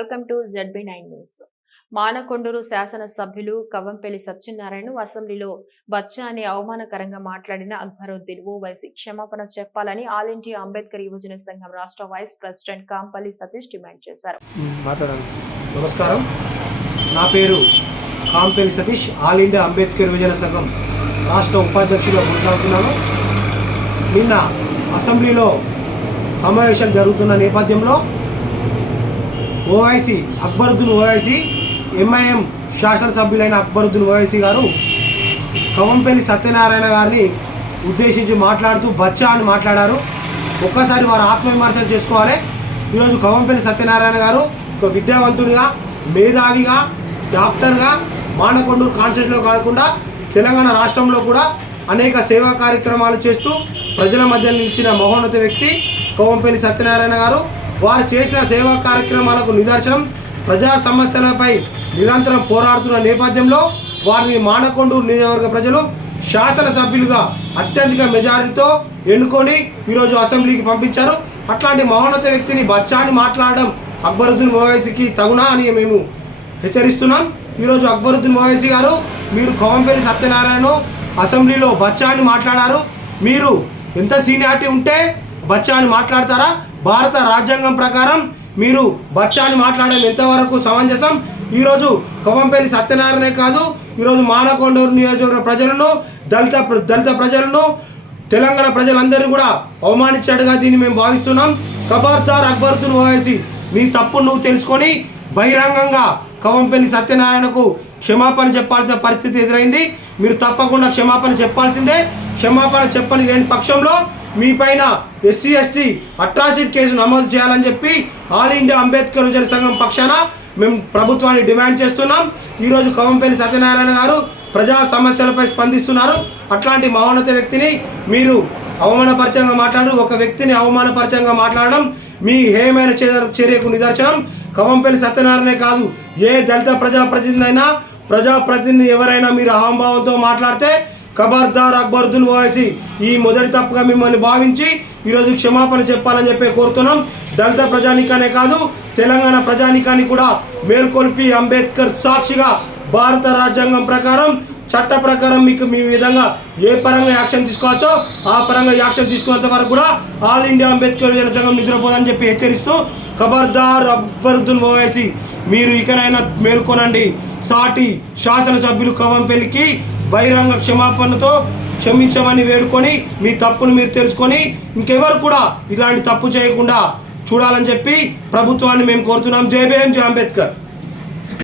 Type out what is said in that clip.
Welcome to Z B nine news. Manakondur శాసనసభ్యులు కవ్వంపల్లి సత్యనారాయణ అసెంబ్లీలో బచ్చా అని అవమానకరంగా మాట్లాడిన అక్బరుద్దీన్ ఓవైసీ క్షమాపణ చెప్పాలని ఆల్ ఇండియా అంబేద్కర్ యువజన సంఘం రాష్ట్ర vice president Kampalli Satish demand చేశారు. నమస్కారం. నా పేరు కాంపల్లి సతీష్ ఆల్ ఇండియా అంబేద్కర్ యువజన సంఘం రాష్ట్ర ఉపాధ్యక్షుడిగా కొనసాగుతున్నాను. నిన్న అసెంబ్లీలో సమావేశం జరుగుతున్న నేపథ్యంలో ఓవైసీ అక్బరుద్దీన్ ఓవైసీ ఎంఐఎం శాసనసభ్యులైన అక్బరుద్దీన్ ఓవైసీ గారు కవంపల్లి సత్యనారాయణ గారిని ఉద్దేశించి మాట్లాడుతూ బచ్చా అని మాట్లాడారు. ఒక్కసారి వారు ఆత్మవిమర్శనం చేసుకోవాలి. ఈరోజు కవంపల్లి సత్యనారాయణ గారు ఒక విద్యావంతుడిగా మేధావిగా డాక్టర్గా మానకొండూరు కాన్స్టిట్యూట్లో కాకుండా తెలంగాణ రాష్ట్రంలో కూడా అనేక సేవా కార్యక్రమాలు చేస్తూ ప్రజల మధ్య నిలిచిన మహోన్నత వ్యక్తి కవంపల్లి సత్యనారాయణ గారు. వారు చేసిన సేవా కార్యక్రమాలకు నిదర్శనం ప్రజా సమస్యలపై నిరంతరం పోరాడుతున్న నేపథ్యంలో వారిని మానకొండూరు నియోజకవర్గ ప్రజలు శాసనసభ్యులుగా అత్యధిక మెజారిటీతో ఎన్నుకొని ఈరోజు అసెంబ్లీకి పంపించారు. అట్లాంటి మహోన్నత వ్యక్తిని బచ్చాని మాట్లాడడం అక్బరుద్దీన్ ఓవైసీకి తగునా అని మేము హెచ్చరిస్తున్నాం. ఈరోజు అక్బరుద్దీన్ ఓవైసీ గారు మీరు కోవంపల్లి సత్యనారాయణ అసెంబ్లీలో బచ్చాని మాట్లాడారు. మీరు ఎంత సీనియారిటీ ఉంటే బచ్చాని మాట్లాడతారా? భారత రాజ్యాంగం ప్రకారం మీరు భక్ష్యాన్ని మాట్లాడడం ఎంతవరకు సమంజసం? ఈరోజు కొవంపల్లి సత్యనారాయణే కాదు ఈరోజు మానకొండూరు నియోజకవర్గ ప్రజలను దళిత దళిత ప్రజలను తెలంగాణ ప్రజలందరూ కూడా అవమానించాడుగా దీన్ని మేము భావిస్తున్నాం. కబార్దార్ అక్బర్దును ఓవేసి నీ తప్పు నువ్వు తెలుసుకొని బహిరంగంగా కవంపల్లి సత్యనారాయణకు క్షమాపణ చెప్పాల్సిన పరిస్థితి ఎదురైంది. మీరు తప్పకుండా క్షమాపణ చెప్పాల్సిందే. క్షమాపణ చెప్పని లేని పక్షంలో మీ పైన ఎస్సీ ఎస్టీ అట్రాసిటీ కేసు నమోదు చేయాలని చెప్పి ఆల్ ఇండియా అంబేద్కర్ విజయ సంఘం పక్షాన మేము ప్రభుత్వాన్ని డిమాండ్ చేస్తున్నాం. ఈరోజు కవంపేని సత్యనారాయణ గారు ప్రజా సమస్యలపై స్పందిస్తున్నారు. అట్లాంటి మహోన్నత వ్యక్తిని మీరు అవమానపరచంగా మాట్లాడు ఒక వ్యక్తిని అవమానపరచంగా మాట్లాడడం మీ హేమైన చర్యకు నిదర్శనం. కవంపల్లి సత్యనారాయణే కాదు ఏ దళిత ప్రజాప్రతినిధి అయినా ప్రజాప్రతినిధి ఎవరైనా మీరు అహంభావంతో మాట్లాడితే ఖబర్దార్ అక్బరుద్దీన్ ఓవైసీ ఈ మొదటి తప్పుగా మిమ్మల్ని భావించి ఈరోజు క్షమాపణ చెప్పాలని చెప్పి కోరుతున్నాం. దళిత ప్రజానికానే కాదు తెలంగాణ ప్రజానికాన్ని కూడా మేల్కొల్పి అంబేద్కర్ సాక్షిగా భారత రాజ్యాంగం ప్రకారం చట్ట ప్రకారం మీకు మీ విధంగా ఏ పరంగా యాక్షన్ తీసుకోవచ్చో ఆ పరంగా యాక్షన్ తీసుకున్నంత వరకు కూడా ఆల్ ఇండియా అంబేద్కర్ జన సంఘం నిద్రపోదని చెప్పి హెచ్చరిస్తూ ఖబర్దార్ అక్బరుద్దీన్ ఓవైసీ మీరు ఇకనైనా మేల్కొనండి. సాటి శాసనసభ్యులు కవంపెల్లికి బహిరంగ క్షమాపణతో క్షమించమని వేడుకొని మీ తప్పును మీరు తెలుసుకొని ఇంకెవరు కూడా ఇలాంటి తప్పు చేయకుండా చూడాలని చెప్పి ప్రభుత్వాన్ని మేము కోరుతున్నాం. జై భీమ్ జై అంబేద్కర్.